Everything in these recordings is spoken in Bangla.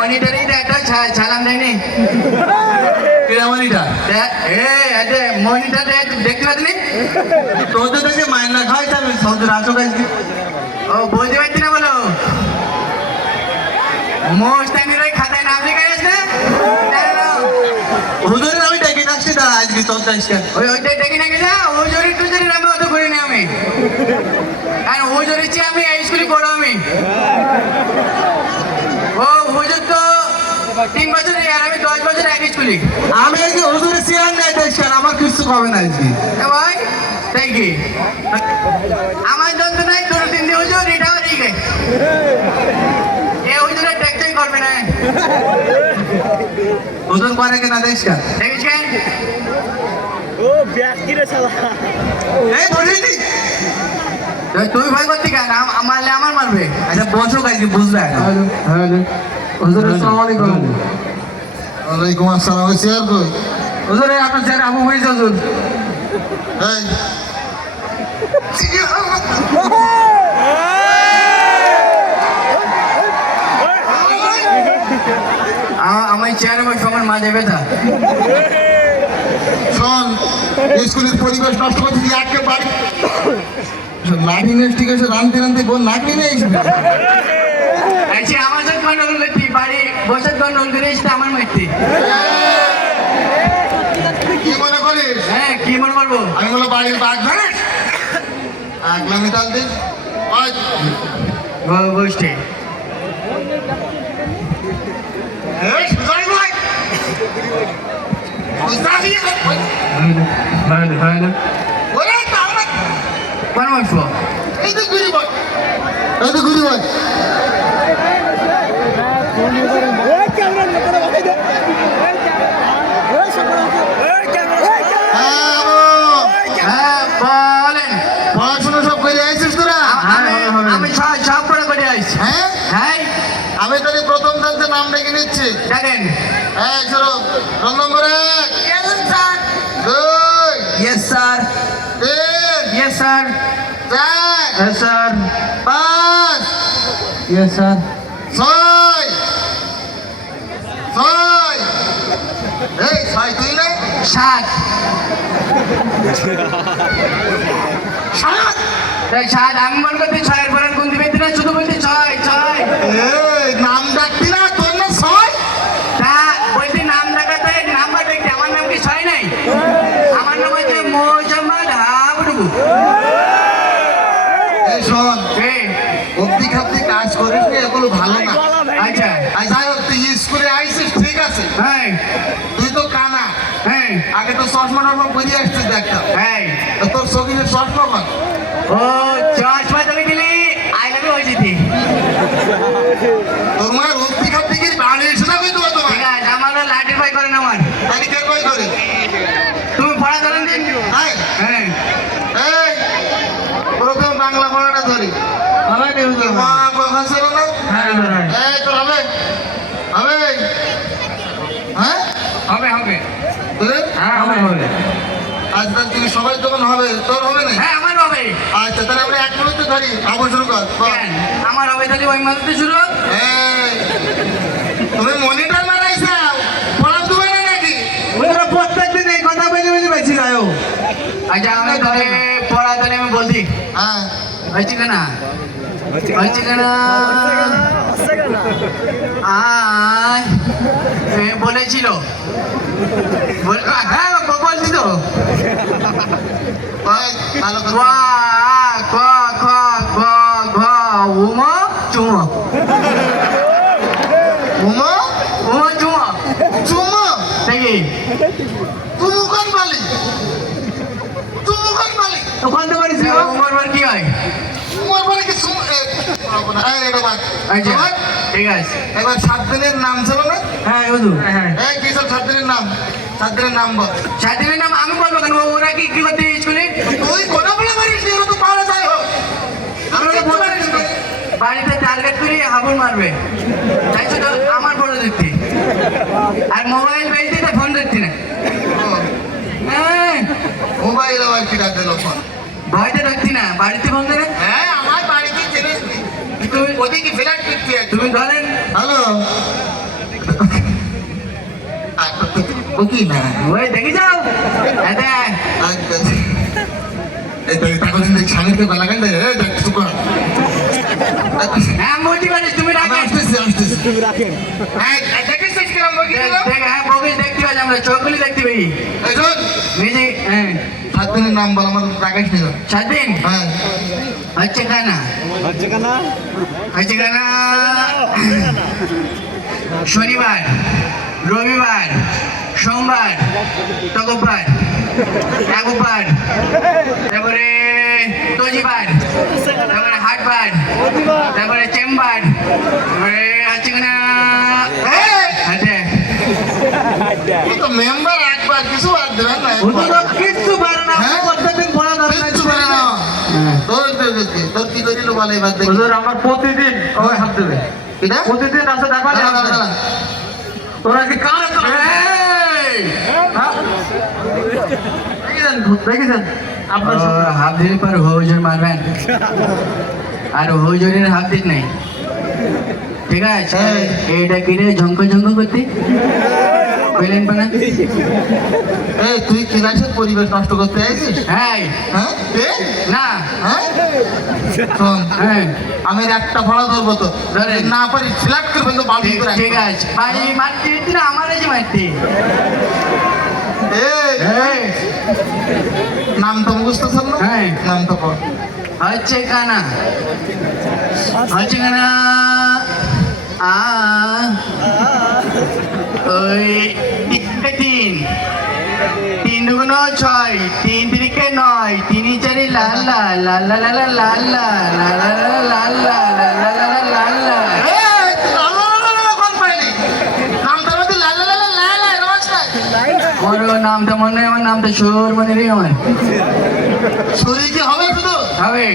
মনিটরিং দেয়নি এ মনিটর দেখতে তোদের খাওয়াই সৌদি আজকে ও বলতে পারছি না বলো মোস্তানির ওই খাতায় নাম লেখা আছে হুজুরের আমি ডেকে রাখছি দাঁড়া আজকে ওই ওইটা দেখি না গেছে ও জরি টু জরি আমি অত করিনি আমি চেয়ে আমি এই স্কুলে পড়ো আমি ও হুজুর তো তিন বছর আর আমি দশ বছর এক স্কুলে আমি নেই আমার কিছু হবে না আজকে। ভাই তাই কি আমার যন্ত্র নাই তোর তিন দিন হুজুর এটাও ঠিক এ হুজুরের করবে না। হুজুর করে কিনা ও ব্যাগ এই বলিনি তুই- ভয় করতি কেন? আম- আমারলে আমার মারবে। আচ্ছা বসো বুঝবে এখন। হুজুর আসসালামু আলাইকুম। ওয়ালাইকুম আসসালাম ওই চেয়ার কই? হুজুর আপনার চেয়ার আবু হয়ে হুজুর। এই। আমার চেয়ারে বসে আমার মাঝে ব্যথা। শোন স্কুলের পরিবেশ নষ্ট করতে দিয়ে একেবারে লাঠি নেস ঠিক আছে রানতে রানতে বোন লাঠি নেই আচ্ছা আমার সাথে গন্ডগোল করতি বাড়ি বসে গন্ডগোল করে এসে আমার মারতি কি মনে করিস? হ্যাঁ কি মনে করব? আমি বলো বাড়ির বাঘ জানিস আগলামি তাল দিস। বসতে। সুজাই, ওই, ওরে, তাহলে, কোন বসবো এই তো ঘুরি বল। এই তো ঘুরি বল। ওই ক্যামেরা নিয়ে করে ভাই দে ওই ক্যামেরা ওই সকল ওই ক্যামেরা হ্যাঁ, আবু, হ্যাঁ বলেন পড়াশোনা সব করে আইছিস তোরা আমি আমি সব সব পড়ে করে আসছি হ্যাঁ হ্যাঁ আমি তাহলে প্রথম জানতে নাম দেখেন হ্যাঁ চলো রোল নম্বর এক দুই ইয়েস স্যার তিন ইয়েস স্যার চার হ্যাঁ স্যার পাঁচ ইয়েস স্যার ছয় ছয় এই ছয় তুই না সাত সাত সাত আমি মনে করতে ছয়ের পরে কোন দিবে না শুধু বলতে ছয় ছয় এই নাম ডাকতি না তোর না ছয় তা বলতে নাম দেখাতে নাম্বার দেখতে আমার নাম কি ছয় নাই আমার নাম হচ্ছে মোজাম্মদ হাবুডুবু এই শোন অব্দি খাব্দি কাজ করিস এগুলো ভালো না। গলা আচ্ছা যাই হোক তুই স্কুলে আইসিস ঠিক আছে? হ্যাঁ। তুই তো কানা। হ্যাঁ। আগে তো চশমা টশমা পরিয়ে আসছিস দেখতাম হ্যাঁ। তোর শরীরে চশমা কর ও চশমা চলে গেলি আই লাভ ইউ হয়েছে তোর মায়ের অব্দি খাব্দি কি বাড়ি এসে যাবে তো তোমার ঠিক আছে আমার লাঠির ভয় করেন আমার তাই কে কই করে তুমি পড়া ধরেন দিন হ্যাঁ হ্যাঁ এই প্রথম বাংলা পড়াটা ধরি হবে কি হুজুর মা কথা ছিল না হ্যাঁ হুজুর হ্যাঁ। এই তোর হবে হবে হ্যাঁ হবে হবে। হ্যাঁ হবে হবে। রাত থেকে সবাই তখন হবে তোর হবে না হ্যাঁ আমার হবে। আচ্ছা তাহলে আমরা এক মিনিট ধরি। আবার শুরু কর আমার হবে তাহলে ওই মাসতে শুরু। এই, তুমি মনিটর মারাইছা? পড়া তুমি না নাকি? ওরা প্রত্যেকদিন এই কথা বলে বলে বেশি গায়ো আচ্ছা আমি তাহলে পড়া তাহলে আমি বলছি। হ্যাঁ। হয়েছে কেনা? হয়েছে কেনা? আয়। বলেছিল। বল- হ্যাঁ বলছি তো ভালো ক খ গ ঘ উম চুম। উমো উম চুম। চুমো? দেখি চুমু কোন মালি চুমু কোন মালি ওখান থেকে উমর কি হয়? উমোর কি চুমু না। এটা বাদ। ঠিক আছে এবার সাত দিনের নাম ছিল না? হ্যাঁ হ্যাঁ এই কি সব সাত দিনের নাম? সাত দিনের নাম বল। নাম আমি বলব কেন? ওরা কি কি করতে স্কুলে তুই কথা বলে পারিস নি, তো পারা যায় হোক। আমি তো বলে পারিস বাড়িতে টার্গেট করে হাবুল মারবে। তাই শুধু আমার ফটো দেখতে আর মোবাইল বেলতে তো ফোন দেখতে না। ও, হ্যাঁ, মোবাইল আবার কি ডাকতে লোক ভয়তে না। বাড়িতে ফোন দেবে তুমি ওদিকে ফ্ল্যাট কিনতে তুমি ধরেন হ্যালো? ওকি না? ওই দেখি যাও। দাদা আচ্ছা। এই তো তখন সামনে তো তুমি রাখেন। আসতেছি আসতেছি। তুমি রাখেন। হ্যাঁ দেখিস দেখতে পাচ্ছি আমরা চোখগুলি দেখতে পাই নিজে হ্যাঁ। সাত দিনের নাম বল আমার রাকেশ নিল সাত দিন হ্যাঁ। হচ্ছে খানা হচ্ছে কেনা? হচ্ছে খানা শনিবার রবিবার সোমবার তকবার একবার তারপরে তজিবার তারপরে হাটবার তারপরে চেম্বার তারপরে হচ্ছে কিনা। তো মেম্বার একবার কিছু বাদ দেবেন না কিছু পারে না হ্যাঁ? প্রত্যেকদিন পড়া দরকার কিছু পারে না। আমার প্রতিদিন হ্যাঁ। কি হাত দিন পর আর হৌজনের হাত দিন নেই। ঠিক আছে? এটা কিনে ঝঙ্ক ঝঙ্ক করতে? পেলেন পানা এই তুই পরিবেশ নষ্ট করতে আইছিস হ্যাঁ? হ্যাঁ? না। হ্যাঁ? শোন হ্যাঁ আমি একটা ভাড়া ধরবো তো। না পারি ফ্ল্যাট করে ফেলব বালতি ঠিক করে ঠিক আছে। বাড়ি মারতে দিচ্ছি না আমার মারতে এই। এই, নাম তো মুখস্থ না? হ্যাঁ। নাম তো পড় হচ্ছে কানা। হচ্ছে কানা। লা, লা, লা, লা, লা, লা, লা, লা, লা, লা, লা, এরকম আছে না? আমার নামটা মনে নেই আমার নামটা সুর মনে নেই আমার শরীর কি হবে শুধু হবে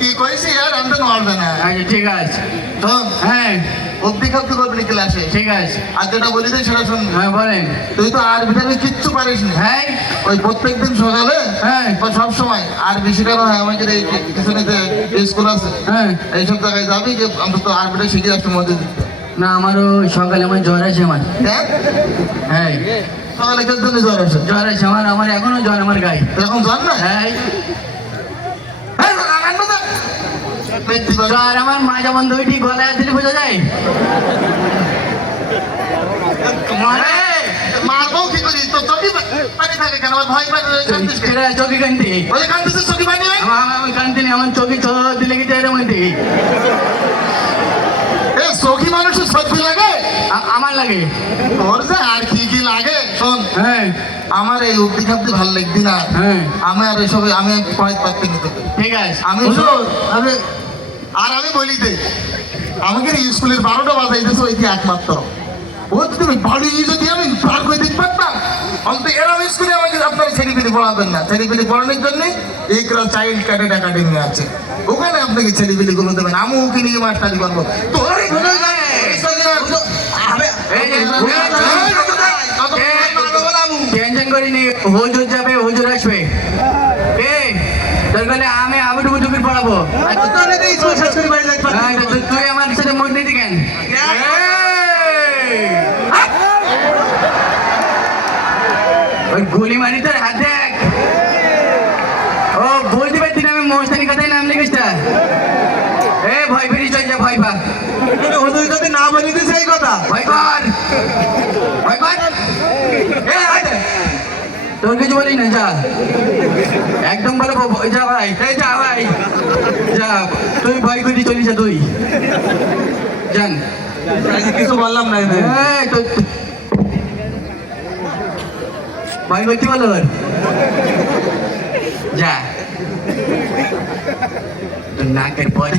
কি কইছি আর আমি তো নড়বে না আচ্ছা ঠিক আছে শোন হ্যাঁ অব্দি খাপ্তি করবি ক্লাসে ঠিক আছে আর যেটা বলি দে সেটা শুন হ্যাঁ বলেন তুই তো আর ভিটামিন কিচ্ছু পারিস না হ্যাঁ ওই প্রত্যেক দিন সকালে হ্যাঁ। আর বেশি হয় আমাদের এই স্কুল আছে। হ্যাঁ। এইসব জায়গায় যাবি যে আর ভিটা শিখে আসতে মধ্যে না আমারও সকালে আমার জ্বর আছে আমার। হ্যাঁ? হ্যাঁ। সকালে কেউ জন্য জ্বর আসে জ্বর আছে আমার আমার এখনও জ্বর আমার গায়ে। এরকম জ্বর না হ্যাঁ। হ্যাঁ। জ্বর আমার মাজা বন্ধ হইটি গলায় দিলে বোঝা যায়। মারবো কি করি? তো চোখে পানি থাকে কেন? আমার ভয় পাই কান্তি। ওই পানি হয় আমার আমার কান্তি আমার দিলে কি এরকম হইতে এ মানুষের সত্যি লাগে? আমার লাগে। তোর যে আর কি কি লাগে? শোন হ্যাঁ। আমার এই উক্তি খাদ্য ভালো লাগতি না। হ্যাঁ। আমি আর এসবে আমি পয়েন্ট পাচ্ছি নিতে ঠিক আছে। আমি আমি আর আমি বলি দে আমাকে স্কুলের বারোটা বাজাইতেছে ওইটি একমাত্র। ও তুমি বাড়ি যদি আমি পার করে দিতে পারতাম অন্ত এরম স্কুলে আমাকে আপনারা ছেলেপিলি পড়াবেন না। ছেলেপিলি পড়ানোর জন্য এই চাইল্ড ক্যাডেট একাডেমি আছে। ওখানে আপনাকে ছেলেপিলি গুলো দেবেন। আমি ওকে নিয়ে মাস্টারি করব। তোর এই- আমি এই টেনশন করিনি হুজুর যাবে হুজুর আসবে। এ আমি আবু পড়াবো। হ্যাঁ, তো তুই- তুই আমার চাই না ভাই ভাই হুজুর যদি না বলিতে সেই কথা ভাই ভাই ভাই ভাই এ আইতে তোর কিছু বলি না যা একদম ভালো যা ভাই এই যা ভাই যা তুই ভয় করে চলি যা তুই জান কিছু বললাম না ভয় করতে বলো যা নাকের পরে